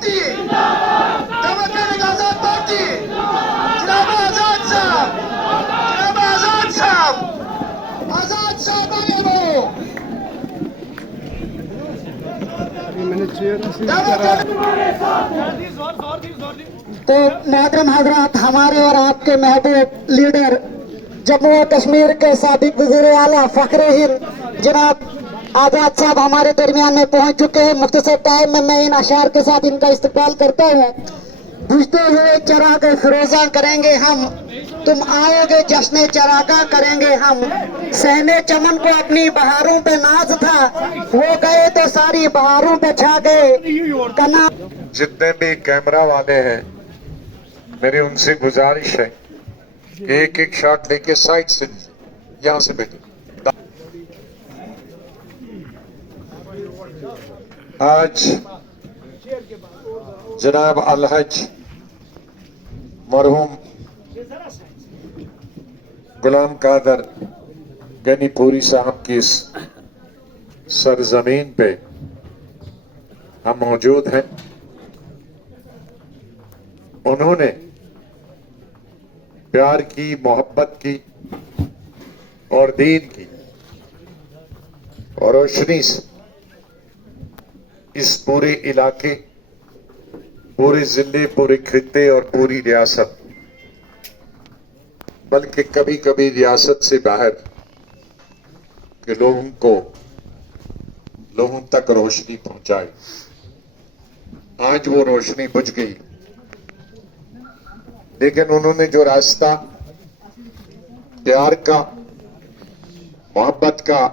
Party, democratic आजाद party, जनाब आजाद साहब, जनाब आजाद साहब, आजाद साहब आगे बढ़ो। तो मोहतरम हजरात, हमारे और आपके महबूब लीडर जम्मू और कश्मीर के साबिक वज़ीर आला फखरे हिंद जनाब आजाद साहब हमारे दरमियान में पहुंच चुके हैं। मुख्तसर टाइम में मैं इन अशार के साथ इनका इस्तकबाल करता हूँ। बुझते हुए चराग़ फिरोजा करेंगे हम, तुम आओगे जश्न चरागा करेंगे हम। सहने चमन को अपनी बहारों पे नाज था, वो गए तो सारी बहारों पे छा गए। कना जितने भी कैमरा वाले हैं, मेरी उनसे गुजारिश है कि एक एक शॉट लेके साइड से, यहाँ से बैठे। आज जनाब अलहज मरहूम गुलाम कादर गनीपुरी साहब की इस सरजमीन पे हम मौजूद हैं। उन्होंने प्यार की, मोहब्बत की और दीन की और रोशनी से इस पूरे इलाके, पूरे जिले, पूरे खित्ते और पूरी रियासत, बल्कि कभी कभी रियासत से बाहर के लोगों तक रोशनी पहुंचाई। आज वो रोशनी बुझ गई, लेकिन उन्होंने जो रास्ता प्यार का, मोहब्बत का,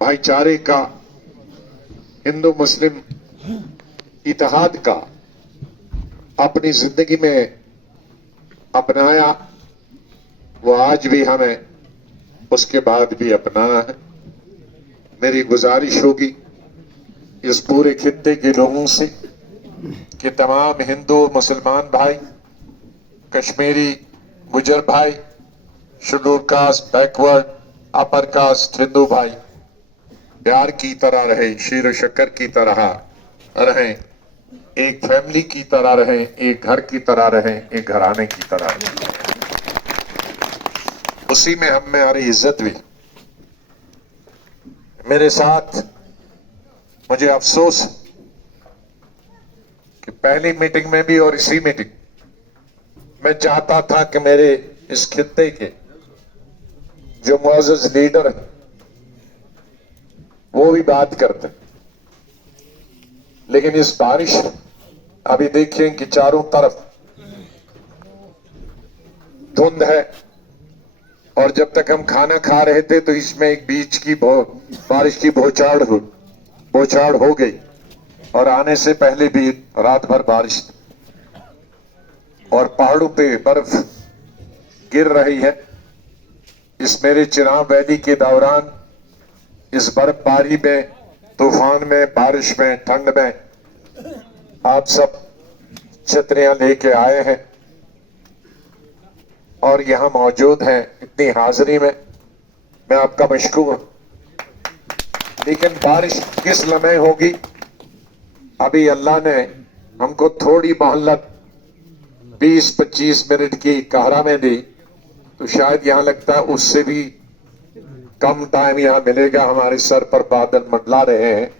भाईचारे का, हिंदू मुस्लिम इत्तेहाद का अपनी जिंदगी में अपनाया, वो आज भी हमें उसके बाद भी अपनाना है। मेरी गुजारिश होगी इस पूरे खित्ते के लोगों से कि तमाम हिंदू मुसलमान भाई, कश्मीरी गुजर भाई, schedule caste, backward, upper caste Hindu भाई प्यार की तरह रहे, शीर शक्कर की तरह रहें, एक फैमिली की तरह रहें, एक घर की तरह रहें, एक घराने की तरह रहें। उसी में हम में हमारी इज्जत भी। मेरे साथ मुझे अफसोस है कि पहली मीटिंग में भी और इसी मीटिंग मैं चाहता था कि मेरे इस खित्ते के जो मुअज़्ज़ज़ लीडर हैं वो भी बात करते, लेकिन इस बारिश अभी देखिए कि चारों तरफ धुंध है, और जब तक हम खाना खा रहे थे तो इसमें एक बीच की बारिश की बौछार हो गई, और आने से पहले भी रात भर बारिश, और पहाड़ों पे बर्फ गिर रही है। इस मेरे चिनाब वैली के दौरान इस बर्फबारी में, तूफान में, बारिश में, ठंड में आप सब छतरियां लेके आए हैं और यहां मौजूद हैं। इतनी हाजिरी में मैं आपका मशकूर हूं, लेकिन बारिश किस लम्हे होगी, अभी अल्लाह ने हमको थोड़ी मोहल्लत 20-25 मिनट की कहरा में दी, तो शायद यहां लगता है उससे भी कम टाइम यहां मिलेगा। हमारे सर पर बादल मंडला रहे हैं,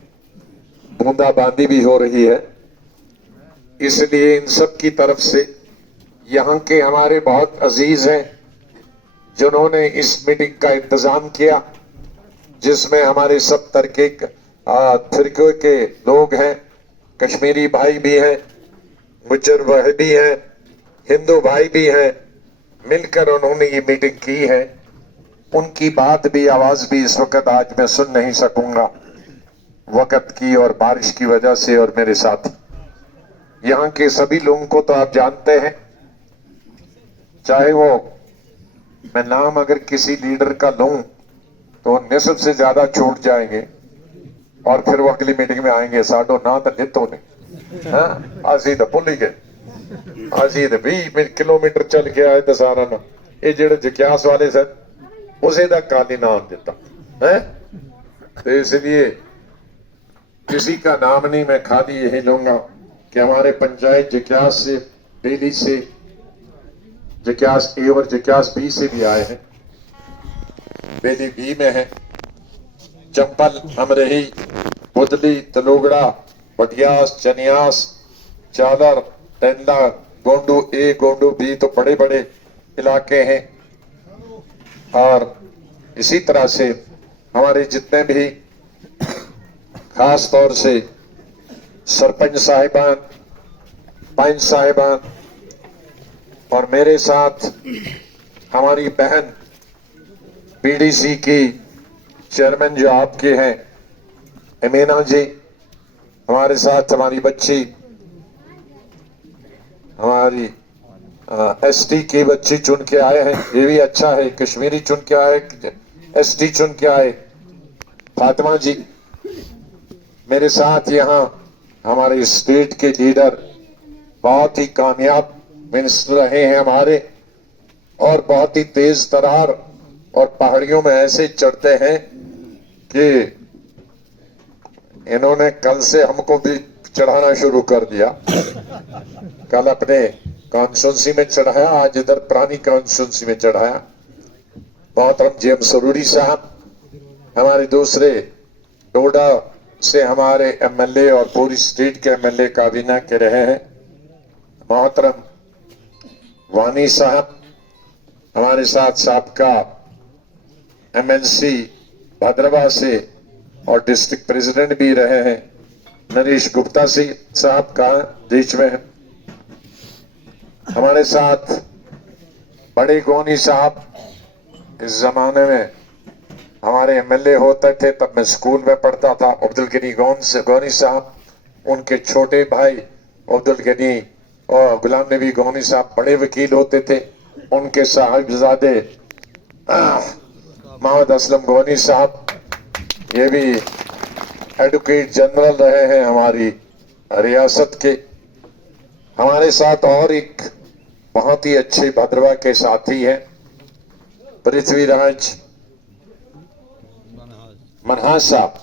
बूंदाबांदी भी हो रही है, इसलिए इन सब की तरफ से यहाँ के हमारे बहुत अजीज हैं जिन्होंने इस मीटिंग का इंतजाम किया, जिसमें हमारे सब फिरके के लोग हैं, कश्मीरी भाई भी हैं, गुज्जर भाई भी हैं, हिंदू भाई भी हैं, मिलकर उन्होंने ये मीटिंग की है। उनकी बात भी, आवाज भी इस वक्त आज मैं सुन नहीं सकूंगा वक्त की और बारिश की वजह से। और मेरे साथ यहाँ के सभी लोगों को तो आप जानते हैं, चाहे वो मैं नाम अगर किसी लीडर का लूं तो निस्फ से ज्यादा छूट जाएंगे और फिर वो अगली मीटिंग में आएंगे साडो ना तो नितो ने असी तो भुल ही गए, असी तो 20 किलोमीटर चल के आए तो सारा ना ये जेड़े जिज्ञास वाले सन उसे का काली नाम दिता है। तो इसलिए किसी का नाम नहीं, मैं खाली यही लूंगा कि हमारे पंचायत जक्यास से, डेली से, जक्यास ए और जक्यास बी से भी आए हैं। बेली बी में है चंपल, अमरही, बुदली, तलोगड़ा, भटियास, चनियास, चादर, टेंडा, गोंडू ए, गोंडू बी, तो बड़े बड़े इलाके हैं। और इसी तरह से हमारे जितने भी खास तौर से सरपंच साहिबान, पंच साहिबान, और मेरे साथ हमारी बहन पीडीसी की चेयरमैन जो आपके हैं अमीना जी, हमारे साथ हमारी बच्ची, हमारी एसटी की बच्ची चुन के आए हैं, ये भी अच्छा है, कश्मीरी चुन के आए, एसटी चुन के आए, फातिमा जी। मेरे साथ यहाँ हमारे स्टेट के लीडर, बहुत ही कामयाब मिनिस्टर रहे हैं हमारे, और बहुत ही तेज तरार, और पहाड़ियों में ऐसे चढ़ते हैं कि इन्होंने कल से हमको भी चढ़ाना शुरू कर दिया। कल अपने कॉन्स्टिट्यूंसी में चढ़ाया, आज इधर पुरानी कॉन्स्टिट्यूंसी में चढ़ाया। मोहतरम जेम सरूरी साहब हमारे दूसरे डोडा से हमारे एमएलए और पूरी स्टेट के एमएलए काबीना के रहे हैं। मोहतरम वानी साहब हमारे साथ साबका एमएलसी भद्रवा से और डिस्ट्रिक्ट प्रेसिडेंट भी रहे हैं। नरेश गुप्ता जी साहब का बीच में है। हमारे साथ बड़े गोनी साहब, इस जमाने में हमारे एमएलए होते थे, तब मैं स्कूल में पढ़ता था। अब्दुल गनी गोनी साहब, उनके छोटे भाई अब्दुल गनी और गुलाम नबी गोनी साहब बड़े वकील होते थे। उनके साहिबजादे मोहम्मद असलम गोनी साहब, ये भी एडवोकेट जनरल रहे हैं हमारी रियासत के। हमारे साथ और एक बहुत ही अच्छे भद्रवा के साथी हैं, पृथ्वीराज मनहास साहब।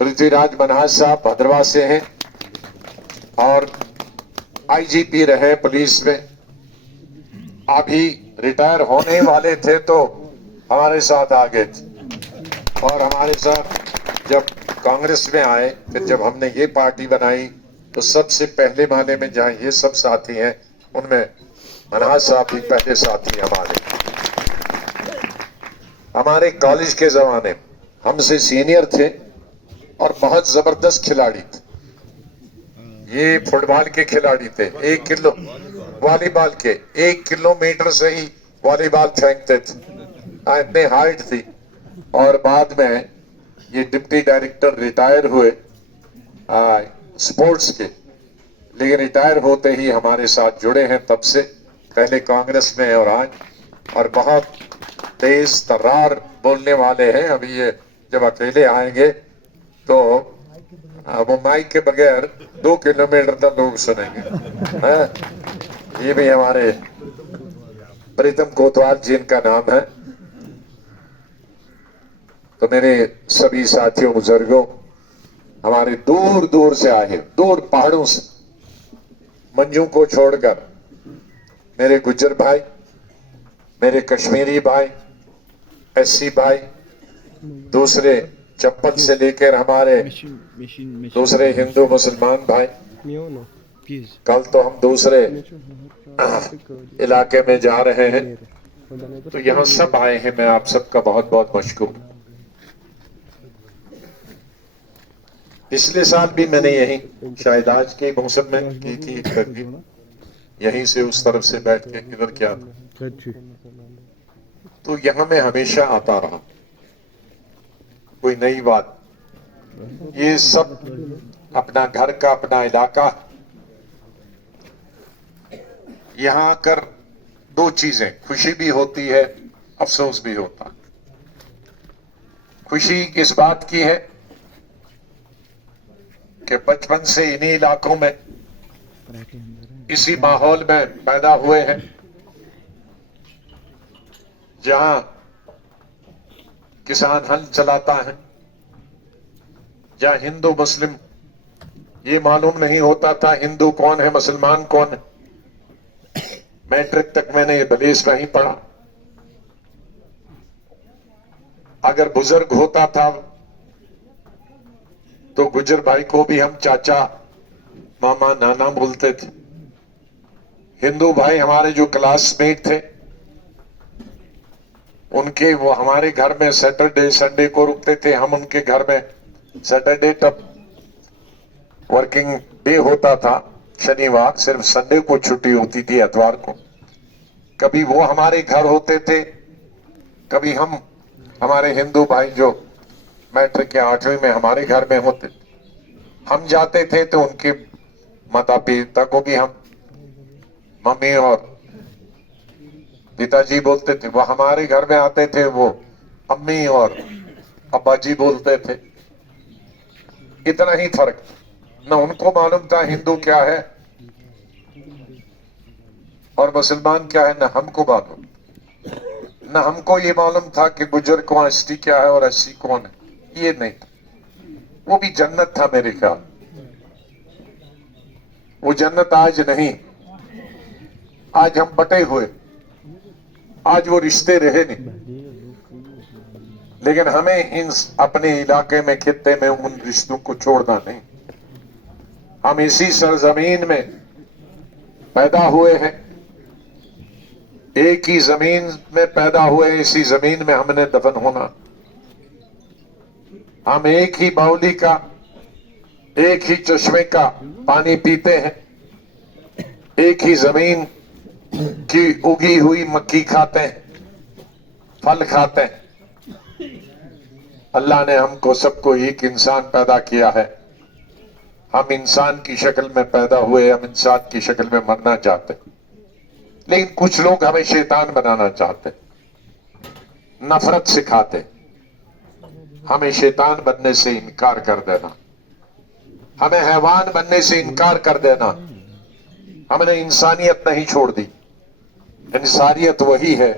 पृथ्वीराज मनहास साहब भद्रवा से हैं और आईजीपी रहे पुलिस में। अभी रिटायर होने वाले थे तो हमारे साथ आ गए थे, और हमारे साथ जब कांग्रेस में आए, फिर जब हमने ये पार्टी बनाई, तो सबसे पहले माले में जहाँ ये सब साथी हैं, उनमें मनहास साहब भी पहले साथी हमारे। हमारे कॉलेज के जमाने हमसे सीनियर थे और बहुत जबरदस्त खिलाड़ी थे। ये फुटबॉल के खिलाड़ी थे, 1 किलो वॉलीबॉल के 1 किलोमीटर से ही वॉलीबॉल फेंकते थे, इतने हाइट थी। और बाद में ये डिप्टी डायरेक्टर रिटायर हुए स्पोर्ट्स के, लेकिन रिटायर होते ही हमारे साथ जुड़े हैं तब से, पहले कांग्रेस में और आज, और बहुत तेज तर्रार बोलने वाले हैं। अभी ये जब अकेले आएंगे तो वो माइक के बगैर 2 किलोमीटर तक लोग सुनेंगे। ये भी हमारे प्रीतम कोतवाल जी इनका नाम है। तो मेरे सभी साथियों बुजुर्गों, हमारे दूर दूर से आए, दूर पहाड़ों से, मंजू को छोड़कर, मेरे गुज्जर भाई, मेरे कश्मीरी भाई, एससी भाई, दूसरे चप्पल से लेकर हमारे दूसरे हिंदू मुसलमान भाई, कल तो हम दूसरे इलाके में जा रहे हैं, तो यहाँ सब आए हैं। मैं आप सबका बहुत बहुत मशकूर। पिछले साल भी मैंने यही शायद आज के मौसम में की थी तकरीब, यहीं से उस तरफ से बैठ के इधर क्या, तो यहाँ मैं हमेशा आता रहा। कोई नई बात, ये सब अपना घर का, अपना इलाका। यहाँ आकर 2 चीजें, खुशी भी होती है, अफसोस भी होता है। खुशी इस बात की है कि बचपन से इन्हीं इलाकों में, इसी माहौल में पैदा हुए हैं जहां किसान हल चलाता है, जहाँ हिंदू मुस्लिम ये मालूम नहीं होता था हिंदू कौन है मुसलमान कौन है। मैट्रिक तक मैंने ये बलेस नहीं पढ़ा। अगर बुजुर्ग होता था तो गुजर भाई को भी हम चाचा मामा नाना बोलते थे। हिंदू भाई हमारे जो क्लासमेट थे उनके वो हमारे घर में सैटरडे संडे को रुकते थे, हम उनके घर में सैटरडे तब वर्किंग डे होता था, शनिवार, सिर्फ संडे को छुट्टी होती थी, इतवार को। कभी वो हमारे घर होते थे, कभी हम हमारे हिंदू भाई जो मैट्रिक के 8वीं में हमारे घर में होते थे, हम जाते थे तो उनके माता पिता को भी हम मम्मी और पिताजी बोलते थे। वो हमारे घर में आते थे, वो अम्मी और अब्बा जी बोलते थे। इतना ही फर्क। न उनको मालूम था हिंदू क्या है और मुसलमान क्या है, न हमको मालूम। न हमको ये मालूम था कि गुजर कौन, एसटी क्या है और एससी कौन है, ये नहीं। वो भी जन्नत था मेरे ख्याल। वो जन्नत आज नहीं, आज हम बटे हुए, आज वो रिश्ते रहे नहीं। लेकिन हमें इन अपने इलाके में, खित्ते में उन रिश्तों को छोड़ना नहीं। हम इसी सरजमीन में पैदा हुए हैं, एक ही जमीन में पैदा हुए, इसी जमीन में हमने दफन होना। हम एक ही बाउली का, एक ही चश्मे का पानी पीते हैं, एक ही जमीन की उगी हुई मक्की खाते हैं, फल खाते हैं। अल्लाह ने हमको सबको एक इंसान पैदा किया है। हम इंसान की शक्ल में पैदा हुए, हम इंसान की शक्ल में मरना चाहते, लेकिन कुछ लोग हमें शैतान बनाना चाहते, नफरत सिखाते। हमें शैतान बनने से इनकार कर देना, हमें हैवान बनने से इनकार कर देना। हमने इंसानियत नहीं छोड़ दी। इंसानियत वही है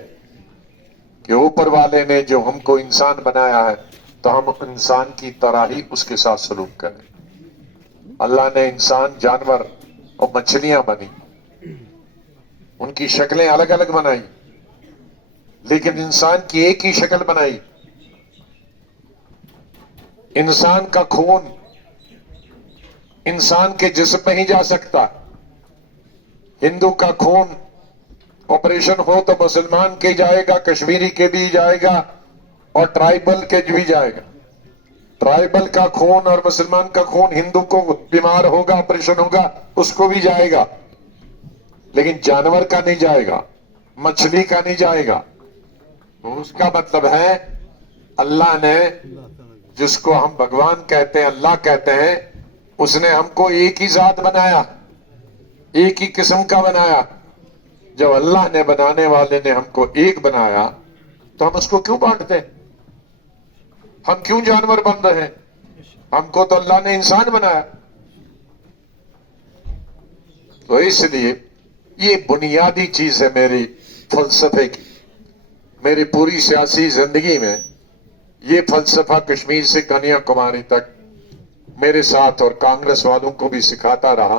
कि ऊपर वाले ने जो हमको इंसान बनाया है तो हम इंसान की तरह ही उसके साथ सलूक करें। अल्लाह ने इंसान, जानवर और मछलियां बनी, उनकी शक्लें अलग अलग बनाई, लेकिन इंसान की एक ही शक्ल बनाई। इंसान का खून इंसान के जिस्म में ही जा सकता। हिंदू का खून ऑपरेशन हो तो मुसलमान के जाएगा, कश्मीरी के भी जाएगा और ट्राइबल के भी जाएगा। ट्राइबल का खून और मुसलमान का खून, हिंदू को बीमार होगा, ऑपरेशन होगा, उसको भी जाएगा, लेकिन जानवर का नहीं जाएगा, मछली का नहीं जाएगा। तो उसका मतलब है अल्लाह ने, जिसको हम भगवान कहते हैं, अल्लाह कहते हैं, उसने हमको एक ही जात बनाया, एक ही किस्म का बनाया। जब अल्लाह ने, बनाने वाले ने हमको एक बनाया तो हम उसको क्यों बांटते हैं? हम क्यों जानवर बन रहे हैं? हमको तो अल्लाह ने इंसान बनाया। तो इसलिए ये बुनियादी चीज है मेरी फलसफे की। मेरी पूरी सियासी जिंदगी में ये फलसफा कश्मीर से कन्याकुमारी तक मेरे साथ और कांग्रेस वालों को भी सिखाता रहा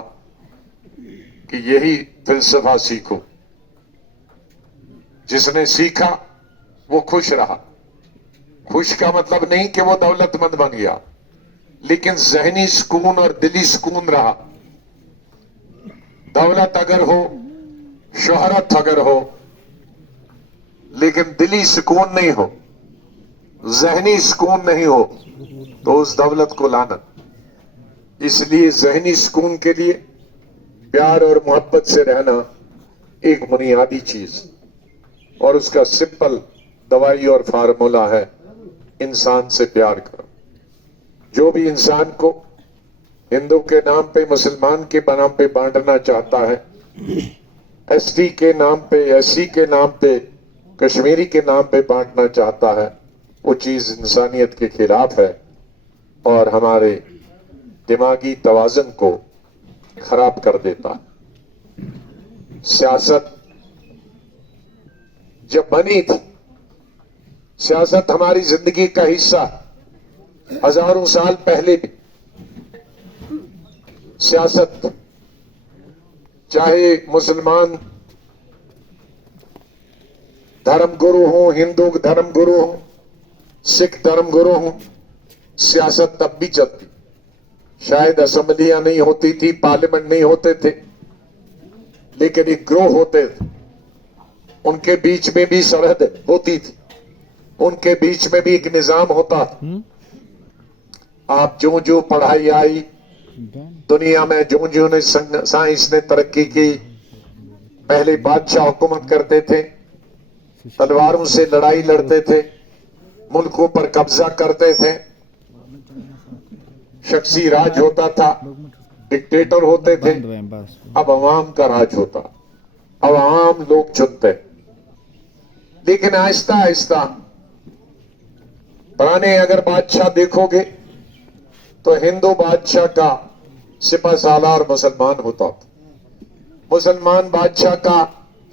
कि यही फलसफा सीखो। जिसने सीखा वो खुश रहा। खुश का मतलब नहीं कि वो दौलतमंद बन गया, लेकिन जहनी सुकून और दिली सुकून रहा। दौलत अगर हो, शोहरत अगर हो, लेकिन दिली सुकून नहीं हो, जहनी सुकून नहीं हो, तो उस दौलत को लाना। इसलिए जहनी सुकून के लिए प्यार और मोहब्बत से रहना एक बुनियादी चीज, और उसका सिंपल दवाई और फार्मूला है, इंसान से प्यार करो। जो भी इंसान को हिंदू के नाम पे, मुसलमान के नाम पे बांटना चाहता है, एसटी के नाम पे, एससी के नाम पे, कश्मीरी के नाम पे बांटना चाहता है, वो चीज इंसानियत के खिलाफ है और हमारे दिमागी तवाज़ुन को खराब कर देता है। सियासत जब बनी थी, सियासत हमारी जिंदगी का हिस्सा हजारों साल पहले भी सियासत चाहे मुसलमान धर्म गुरु हो, हिंदू धर्म गुरु हो, सिख धर्म गुरु हो, सियासत तब भी चलती। शायद असेंबलियां नहीं होती थी, पार्लियामेंट नहीं होते थे, लेकिन एक ग्रोह होते थे, उनके बीच में भी सरहद होती थी, उनके बीच में भी एक निजाम होता था। आप जो जो पढ़ाई आई दुनिया में, जो जो ने साइंस ने तरक्की की, पहले बादशाह हुकूमत करते थे, तलवारों से लड़ाई लड़ते थे, मुल्कों पर कब्जा करते थे, शख्सी राज होता था, डिक्टेटर होते थे। अब अवाम का राज होता, अब आम लोग चुनते। लेकिन आहिस्ता आहिस्ता पुराने अगर बादशाह देखोगे तो हिंदू बादशाह का सिपह सालार मुसलमान होता था, मुसलमान बादशाह का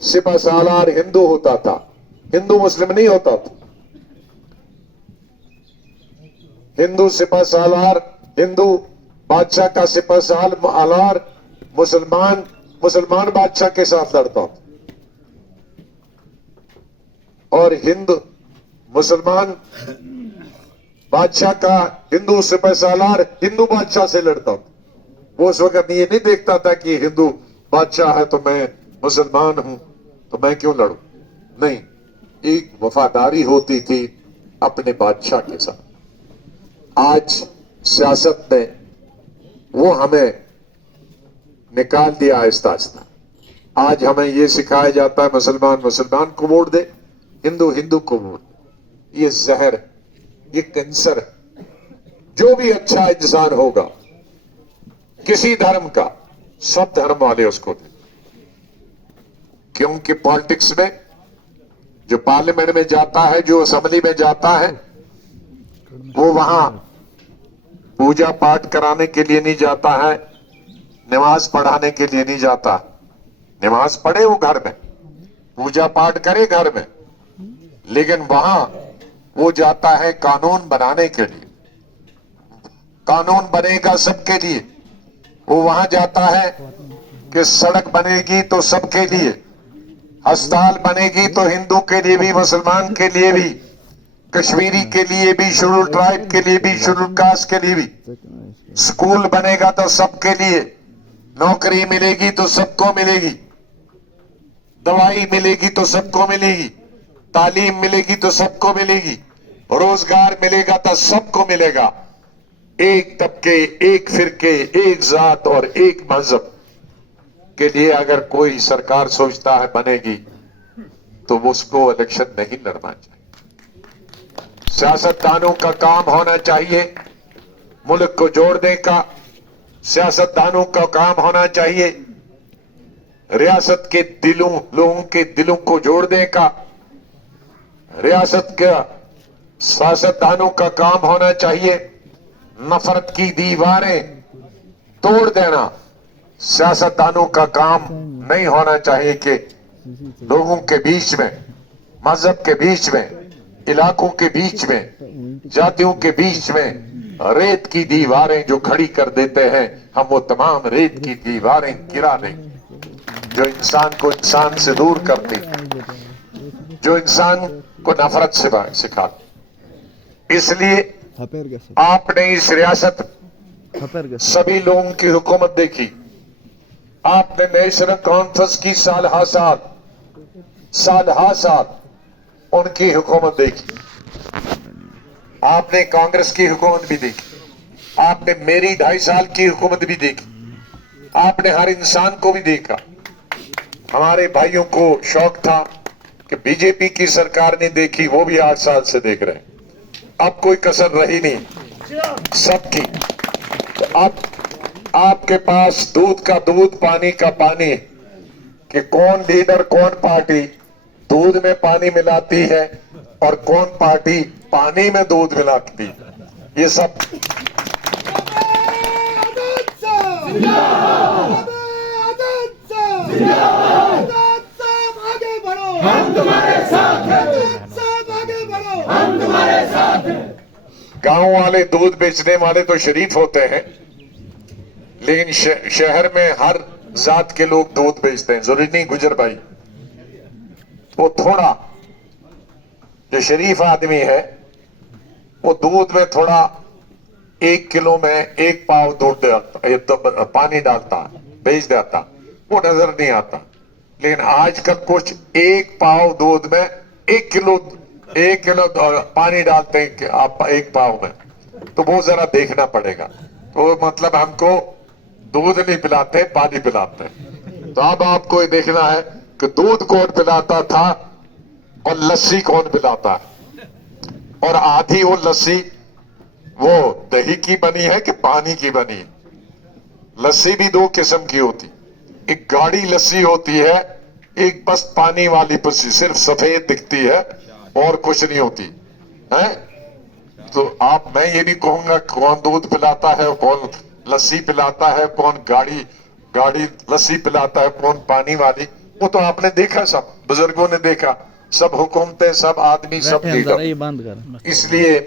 सिपह सालार हिंदू होता था, हिंदू मुस्लिम नहीं होता था। हिंदू सिपह सालार, हिंदू बादशाह का सिपह सालार मुसलमान बादशाह के साथ लड़ता था, और हिंदू मुसलमान बादशाह का हिंदू सिपह सालार हिंदू बादशाह से लड़ता था। वो उस वक्त ये नहीं देखता था कि हिंदू बादशाह है तो मैं मुसलमान हूं तो मैं क्यों लड़ूं, नहीं, एक वफादारी होती थी अपने बादशाह के साथ। आज सियासत ने वो हमें निकाल दिया आहिस्ता आहिस्ता। आज हमें ये सिखाया जाता है मुसलमान मुसलमान को वोट दे, हिंदू हिंदू को वोट दे। ये जहर, ये कैंसर है। जो भी अच्छा इंसान होगा किसी धर्म का, सब धर्म वाले उसको दे, क्योंकि पॉलिटिक्स में जो पार्लियामेंट में जाता है, जो असेंबली में जाता है, वो वहां पूजा पाठ कराने के लिए नहीं जाता है, नमाज पढ़ाने के लिए नहीं जाता। नमाज पढ़े वो घर में, पूजा पाठ करे घर में, लेकिन वहां वो जाता है कानून बनाने के लिए। कानून बनेगा सबके लिए। वो वहां जाता है कि सड़क बनेगी तो सबके लिए, अस्पताल बनेगी तो हिंदू के लिए भी, मुसलमान के लिए भी, कश्मीरी के लिए भी, शेड्यूल ट्राइब के लिए भी, शेड्यूल कास्ट के लिए भी। स्कूल बनेगा तो सबके लिए, नौकरी मिलेगी तो सबको मिलेगी, दवाई मिलेगी तो सबको मिलेगी, तालीम मिलेगी तो सबको मिलेगी, रोजगार मिलेगा तो सबको मिलेगा। एक तबके, एक फिरके, एक जात और एक मजहब के लिए अगर कोई सरकार सोचता है बनेगी तो वो उसको इलेक्शन नहीं लड़ना चाहिए। सियासतदानों का काम होना चाहिए मुल्क को जोड़ने का, सियासतदानों का काम होना चाहिए रियासत के दिलों, लोगों के दिलों को जोड़ने का। रियासत का सियासतदानों का काम होना चाहिए नफरत की दीवारें तोड़ देना। सियासतदानों का काम नहीं होना चाहिए कि लोगों के बीच में, मजहब के बीच में, इलाकों के बीच में, जातियों के बीच में रेत की दीवारें जो खड़ी कर देते हैं, हम वो तमाम रेत की दीवारें गिरा दें जो इंसान को इंसान से दूर करती, जो इंसान को नफरत से सिखाती। इसलिए आपने इस रियासत सभी लोगों की हुकूमत देखी। आपने नेशनल कॉन्फ्रेंस की साल उनकी हुकूमत देखी, आपने कांग्रेस की हुकूमत भी देखी, आपने मेरी 2.5 साल की हुकूमत भी देखी, आपने हर इंसान को भी देखा। हमारे भाइयों को शौक था कि बीजेपी की सरकार ने देखी, वो भी 8 साल से देख रहे हैं। अब कोई कसर रही नहीं, सबकी। तो अब आपके पास दूध का दूध, पानी का पानी, कि कौन लीडर, कौन पार्टी दूध में पानी मिलाती है और कौन पार्टी पानी में दूध मिलाती है, ये सब आगे बढ़ो, हम तुम्हारे साथ हैं, आगे बढ़ो, हम तुम्हारे साथ हैं। गांव वाले दूध बेचने वाले तो शरीफ होते हैं, लेकिन शहर में हर जात के लोग दूध बेचते हैं, जरूरी नहीं गुजर भाई। वो थोड़ा जो शरीफ आदमी है वो दूध में थोड़ा 1 किलो में 1 पाव दूध डालता, पानी डालता, बेच देता, वो नजर नहीं आता। लेकिन आजकल कुछ 1 पाव दूध में 1 किलो पानी डालते हैं कि आप 1 पाव में, तो वो जरा देखना पड़ेगा। तो मतलब हमको दूध नहीं पिलाते, पानी पिलाते हैं। तो अब आपको ये देखना है कि दूध कौन पिलाता था और लस्सी कौन पिलाता है, और आधी वो लस्सी वो दही की बनी है कि पानी की बनी है। लस्सी भी 2 किस्म की होती, एक गाढ़ी लस्सी होती है, एक बस पानी वाली लस्सी, सिर्फ सफेद दिखती है और कुछ नहीं होती है। तो मैं ये नहीं कहूंगा कौन दूध पिलाता है, कौन लस्सी पिलाता है, कौन गाढ़ी लस्सी पिलाता है, कौन पानी वाली, वो तो आपने देखा, सब बुजुर्गों ने देखा, सब हुकूमतें, सब आदमी, सब लीडर। बंद कर। इसलिए